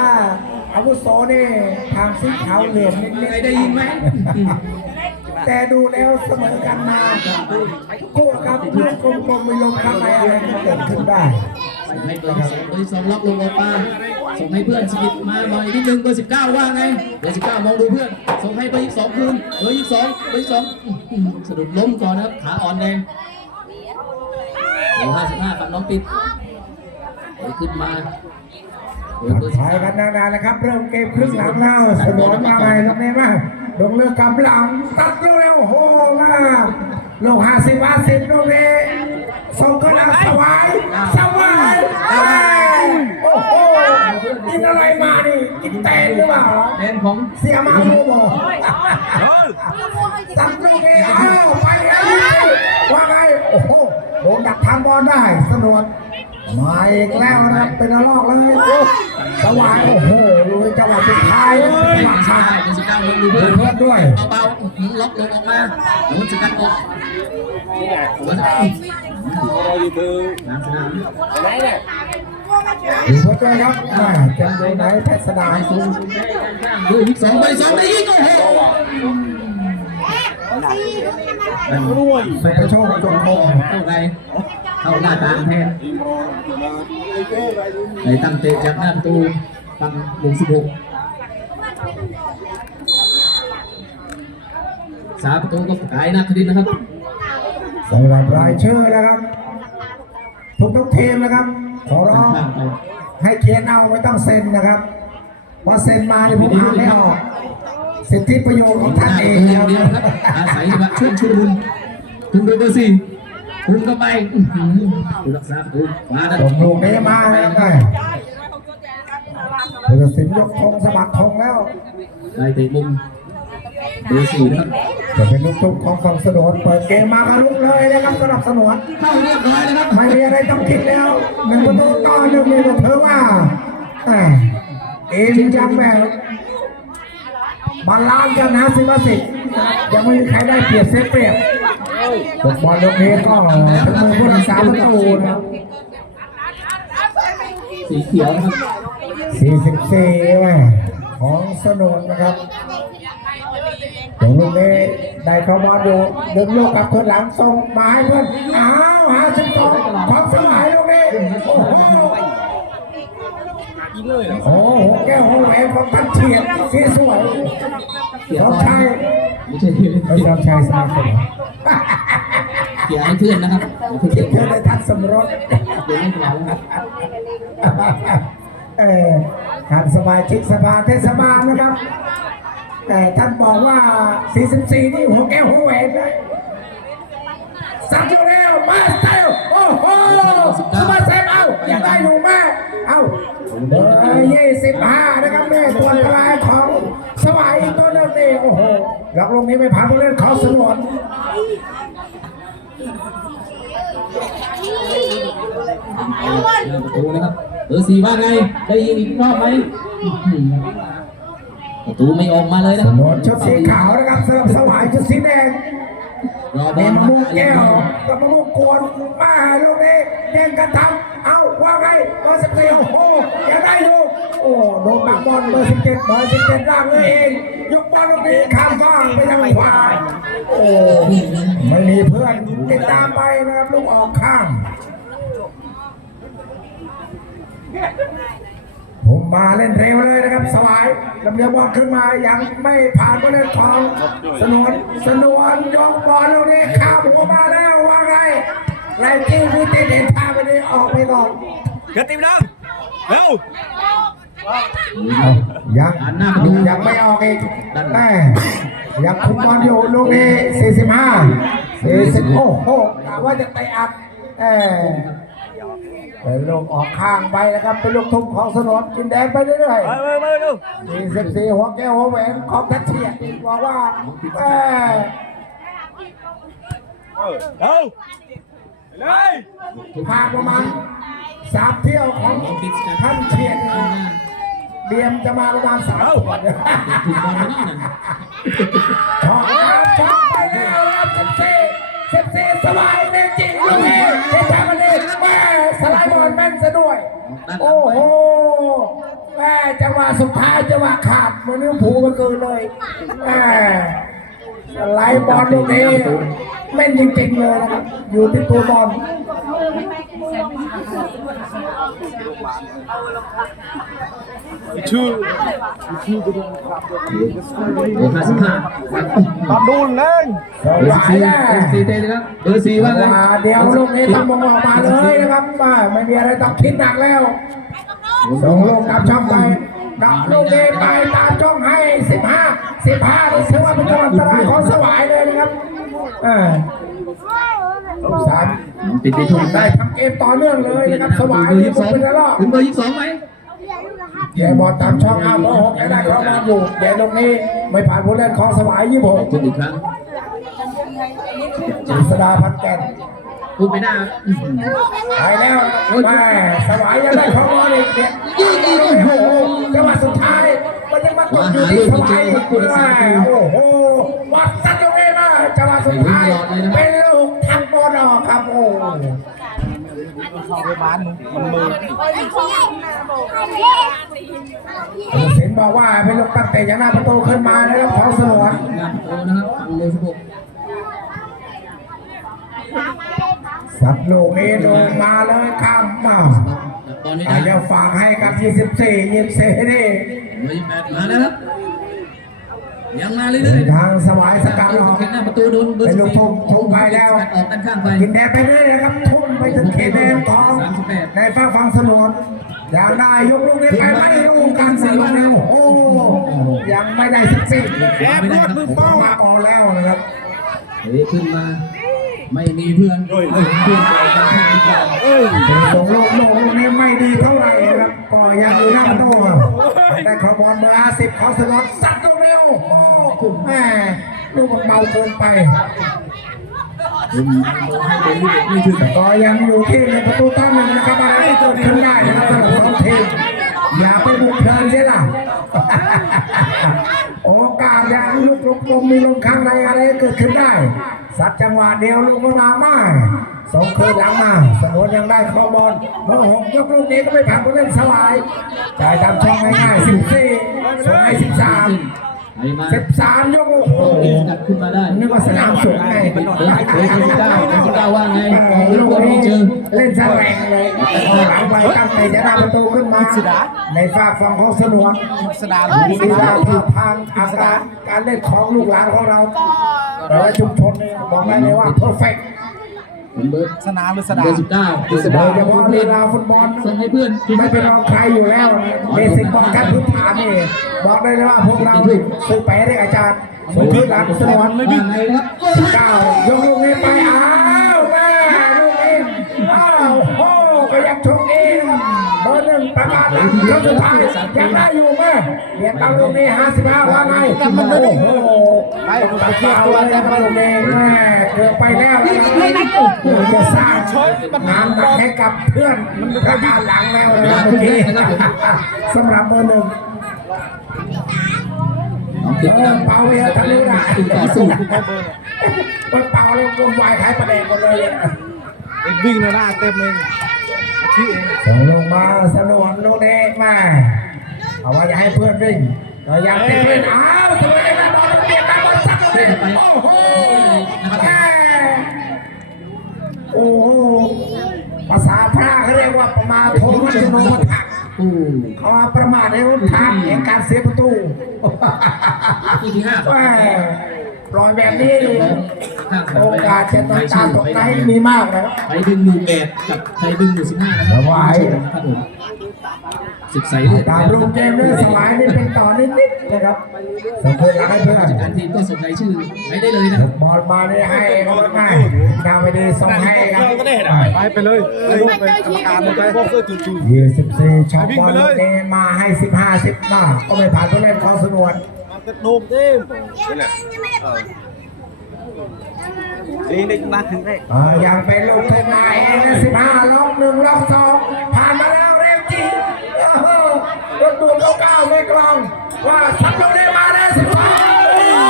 อ่าอาวุโสนี่ทางสีขาวเหลืองนิดเคยได้ยินไหมๆแต่ดูแล้วเสมอกันมาคู่กับเพื่อนกลมๆมีลมข้างในอะไรก็เกิดขึ้นได้ให้เบอร์ที่สองเบอร์ที่สองล็อกลงออกมาส่งให้เพื่อนสกิดมาหน่อยนิดนึงเบอร์สิบเก้าว่าไงเบอร์สิบเก้ามองดูเพื่อน ส่งให้เบอร์ยี่สิบสองคืนเบอร์ยี่สิบสองเบอร์ยี่สิบสองอื้อหือสะดุดล้มก่อนนะครับขาอ่อนแรงเบอร์ห้าสิบห้าฝั่งน้องติดเบอร์ขึ้นมา เบอร์เบอร์สิบใช้กันนานๆนะครับ เริ่มเกมครึ่งหลังแล้วสนองมาใหม่ครับเน่มาลงเลือกกับหลังตัดเร็วๆโอ้โหมากลงห้าสิบห้าสิบตรงนี้ส่งก็แล้วสวายสวายโอ้โหกินอะไรมานี่กินแตนหรือเปล่าแดนของเสียมาโมโมตัดตรงนี้อ้าวไปแล้วว่าไงโอ้โหโดนดักทำบอลได้สนวน มาอีกแล้วนะครับเป็นระลอกเลยโอ้สวายโอ้โหลุยจังหวะสุดท้ายนะจังหวะใช่ชาเบอร์สิบเก้าลงดูเพื่อนเพื่อนด้วยเบาๆอื้อหือล็อกลงออกมาโดนสกัดออกเบอร์สิบเก้าน้ำสนามดูเพื่อนด้วยครับแม่จังดูไหนเพชรสดาไปสูงสูงได้ด้านข้างดูอีกสองใบสองได้ยิงโอ้โหสุภโชคจงคงเข้าไป เข้าหน้าตางแทนในตั้งเตะจากหน้าประตูฝั่งวงสิบหกสามประตูก็กายหน้าคดินนะครับสำหรับรายชื่อนะครับ ทุกทุกๆทีมนะครับ ขอร้องข้างไปให้เขียนเอาไม่ต้องเซ็นนะครับเพราะเซ็นมาเนี่ยผมอ่านไม่ออกสิทธิประโยชน์ของท่านหน้าเอประงตูอย่างเดียวครับอาศัยจังหวะช่วงชุลมุนถึงเบอร์สี่ คุณเข้าไปอื้อหือผู้รักษาประตูมาดันผมลูกนี้มาแล้วได้ผู้ตัดสินยกธงสะบัดธงแล้วได้เตะมุมเบอร์สี่นะครับจะเป็นลูกทุ่งของฝั่งสนวนเปิดเกมมากระลุกเลยนะครับสำหรับสนวนเข้าเรียบร้อยนะครับไม่มีอะไรต้องคิดแล้วหนึ่งประตูต่อหนึ่งนี่ก็ถือว่าแหม่เกมยังแบบบาลานซ์กันนะสิบสิบยังไม่มีใครได้เปรียบเสียเปรียบ ฟุตบอลลูกนี้ก็เป็นมือผู้รักษาประตูนะครับสีเขียวนะครับ44ของสนุนนะครับถึงลูกนี้ได้เข้าบอลอยู่ดึงลูกกับคืนหลังส่งมาให้เพื่อนอ้าวหาสิบสองของสมัยลูกนี้โอ้โหโอ้โหแก้วหัวแหวนของท่านเฉียดสีสวยเขียสวอบชัยไม่ใช่ที่ไม่ยอมชัยสามคน เขียนให้เพื่อนนะครับเพื่อนเขียนเธอได้ทัดสมรสเดี๋ยวไม่เป็นไรนะครับเออท่านสมาชิกสภาเทศบาลนะครับ แต่ท่านบอกว่า 44 นี่หัวแก้วหัวแหวนเลยสักอยู่แล้วมาเซลโอ้โหสมาเซลเอายังได้อยู่แม่เอาเบอร์ยี่สิบห้านะครับแม่ตัวกลายของสวายอีกตัวหนึงนี่โอ้โหหลอกลงนี้ไม่ผ่านผู้เล่นเขาสนวน หน้าประตูนะครับเบอร์สี่ว่าไง ได้ยิงอีกรอบไหมประตูไม่ออกมาเลยนะสครับนวนชุดสีขาวนะครับสำหรับสวายชุดสีแดง เด็ลมะม่วงแก้วกับมะม่วงกวนมาลูกนี้แย่งกันทำเอาว่าไงเบอร์สิบสี่โอ้โหยังได้อยู่โอ้โดนบักบอลเบอร์สิบเจ็ดเบอร์สิบเจ็ดร่างเลยเองยกบอลลูกนี้ข้ามบ้างไปยังขวาโอ้ไม่มีเพื่อนติดตามไปนะครับลูกออกข้าง ผมมาเล่นเร็วเลยนะครับ สวายลำเลียงบอลขึ้นมายังไม่ผ่านผู้เล่นของสนวนสนวนยกบอลลูกนี้ข้ามหัวมาแล้วว่าไงไรจิ้วที่เตะเด่นท่าไปนี้ออกไปก่อนเกิดตีมน้ำเร็วยังยังไม่ออกอีกแม่ยังคุมบอลอยู่ลูกนี้45 40โอ้โหกะว่าจะเตะอัดเออ เป็นลูกออกข้างไปนะครับเป็นลูกทุ่มของสนนกินแดงไปเรื่อยมามามาเร็วๆ44หัวแก้วหัวแหวนของทัชเชียอีกบอกว่าเออเร็วเลยผ่านประมาณสามเที่ยวของน้องติดสกัดท่านเชียนข้างหน้าเดียมจะมาประมาณสามขวดถูกบอลไปนี่นะชอบครับชอบไปแล้วครับสิบสี่สิบสี่สบาย โอ้โหแม่จังหวะสุดท้ายจังหวะขาดเหมันนิ้วผูมันเกินเลยแม่ไล่บอลลูกนี้แม่นจริงๆเลยนะครับ อยู่ที่ตัวบอล ชื่อเบอร์ห้าสิบห้าตอนดูเลยสเบอร์วาสิยบสี่แน่เบอร์สี่เตะเลยครับเบอร์สี่ว่าไงว่าเดี๋ยวลูกนี้ทำมงออกมาเลยนะครับว่าไม่มีอะไรต้องคิดหนักแล้วส่งลูกกลับช่องไปกลับลูกนี้ไปตามช่องให้สิบห้าสิบห้านี่ถือว่าเป็นตัวอันตรายของสวายเลยนะครับเออลูกสามติดไปทุกได้ทำเกมต่อเนื่องเลยนะครับสวายเบอร์นี่ยี่สิบสองเป็นแล้วถึงเบอร์ยี่สิบสองไหม แย่บอลตามช่องอ้าวเบอร์หกยังได้เข้ามาอยู่แย่ตรงนี้ไม่ผ่านผู้เล่นของสวายยี่สิบหกจุดอีกครั้งจิสดาพันแก่นพูดไม่ได้อื้อหือไปแล้วแม่สวายยังได้เข้ามาอีกเนี่ยยิงโอ้โหจังหวะสุดท้ายมันยังมาตกอยู่ที่สวายแม่โอ้โหวัดสัตว์ตรงนี้มาจังหวะสุดท้ายเป็นลูกทางบอลออกครับโอ้ ไปบ้านมันมือผู้สินบอกว่าเป็นลูกตั้งแต่ยังหน้าประตูขึ้นมานะครับของสวนงานโตนะครับทางเบอร์สิบหกสัตว์ลูกนี้ลงมาเลยข้ามมาตอนนี้อานะจจะฝากให้กับ 24 24นี่เบอร์ยี่สิบแปดมาแล้วครับ ยังมาเรื่อยๆทางสวายสกัดออกแข่งหน้าประตูโดนเบอร์เป็นสิบลูกสี่ทุ่มทุ่มไปแล้วออกด้านข้างไปกินแดงไปเรื่อยนะครับทุ่มไปถึงเขตแดงของในฟ้าฟังสนวนอยากได้ยกลูกนี้ไปไม่ได้ลูกการสีมาแล้วโอ้ยังไม่ได้สักสิ่งแอบรอดมือป้ามาออกแล้วนะครับเฮ้ยขึ้นมาไม่มีเพื่อนไม่มีเพื่อนต่อกันที่ดีกว่าเอ้ยส่งโลกโลกลูกนี้ไม่ดีเท่าไหร่นะครับก็ยังอยู่หน้าโต้ได้ขอบอลเบอร์อาสิบเขาสนวนสัตว์ เร็วโอ้แม่ลูกมันเบาเกินไปผมให้เป็นลูกเด็กไม่ถึงก็ยังอยู่ที่ในประตูตั้งหนึ่งนะครับอะไรเกิดขึ้นได้นะครับสำหรับสองทีมอย่าไปบุกเพลินใช่ล่ะโอกาสอย่างลุกลงลมมีลมข้างในอะไรเกิดขึ้นได้ สัตว์จังหวะเดียวลูกมามาสองคืนหลังมาสมวนยังได้ข้อบอลเมื่อหกยกลูกนี้ก็ไม่ผ่านผู้เล่นสลายจ่ายตามช่องง่ายๆสิบสี่ส่งให้สิบสาม ไปมาสิบสามยกโอ้โหกัดขึ้นมาได้นึกว่าสนามสุขไงเบอร์เบอร์สิบเก้าเบอร์สิบเก้าว่าไงเล่นลูบกอลไม่นี้เจอเล่นแสลงเลยหลังไปตั้งแต่จะได้ประตูขึ้นมาในฝากฝั่งของสนวนสดามีวิชาที่ทางอาการการเล่นของลูกหลานของเราแต่ว่าชุมชนเนี่ยบอกได้เลยว่าเพอร์เฟกต์ เป็นเบอร์สนามหรือสดาเบอร์สิบเก้าเบอร์สิบโดเก้ายเฉพาะลีลาฟุตบอลส่งให้เพื่อนไม่เป็นรองใครอยู่แล้วเบสิกบอลการพื้นฐานนี่บอกได้เลยว่าพวกเรานี่ซื้อไปได้อาจารย์ส่งที่หลังสนวนว่าไงครับเก้ายกลูกนี้ไปอ้า นึ่งประกาศหลังครั้งสุดท้ายยังได้อยู่แม่เบียดตังลูกนี้ห้าสิบห้าว่าไงโอ้โหไปตัดเกี่ยวเลยนะครับลูกนี้แม่เกือบไปแล้วนะครับจะสร้างน้ำหนักให้กับเพื่อนประกาศหลังแล้วนะครับเมื่อกี้สำหรับเบอร์หนึ่งน้องติดเอตาอมเป่าเลยทะลุนะติดต่อสู้มันเป่าแล้ววุ่นวายขายประเด็นหมดเลยเนี่ยวิ่งในหน้าเต็มเอ งที่เองส่งลงมาสนวนลูกเด็กมาเอาว่าอย่าให้เพื่อนวิ่งเราอยากให้เพื่อนอ้าวสวยนะบอลเปลี่ยนตามบอลสักเลยโอ้โหแม่โอ้โหภาษาพระเขาเรียกว่าประมาทโทมัชโนมัถักโอ้เขาว่าประมาทในรุ่นทางแห่งการเสียประตูคู่ที่ห้าแม่ ปล่อยแบบนี้ข้างโอกาสจะต้องตามตกไหนมีมากนะครับไปดึงหมู่แปดกับใครดึงหมู่สิบห้านะครับไหวครับผมศึกใสเลือดตามรูปเกมเลยสมัยนี้เป็นต่อนิดๆนะครับสมควรให้เพื่อนจัดการทีมก็ส่งรายชื่อไปได้เลยนะครับบอลมาได้ให้ก็ง่ายดาวไปดีส่งให้ครับไปไปเลยไปลูกไปกรรมการเลยไปพวกเสื้อจู่ยี่สิบสี่ช็อตบอลลูกนี้มาให้สิบห้าสิบมาก็ไม่ผ่านตัวเล่นของสนวน ๆมาเต็มโนมเต็มนี่แหละนี่ได้มาถึงได้อ่ายังเป็นลูกขึ้นมาเองนะสิบห้าล็อกหนึ่งล็อกสองผ่านมาแล้วเร็วจริงโอ้โหรถดูดเก้าเก้าไม่กลองว่าสัตว์ลูกนี้มาแล้วสิบห้าโอ้โห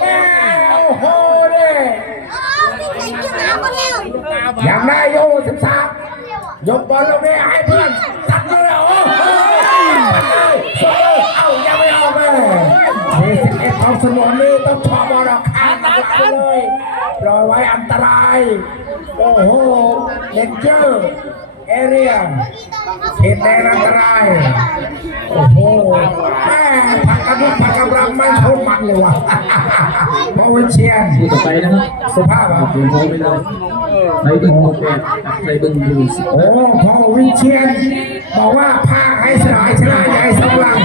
แม่โอ้โหเนี่ยยังได้อยู่สิบสามยกบอลลงนี้ให้เพื่อนตัดเลยโอ้โห สนวนนี้ต้องชอบบอลข้างกันเลยปล่อยไว้อันตราย โอ้โหเลนเจอร์เอเรียเขตแดนอันตราย โอ้โหแม่ผักกระดุกผักกระรำไม่โคตรมันเลยว่ะเพราะวิเชียนคู่ต่อไปนะครับสุภาพอะดูโทรไปเลยไทยบึงโมแปดไทยบึงดูสิโอ้พอวิเชียนบอกว่าภาคให้สลายชนะใหญ่สำลัง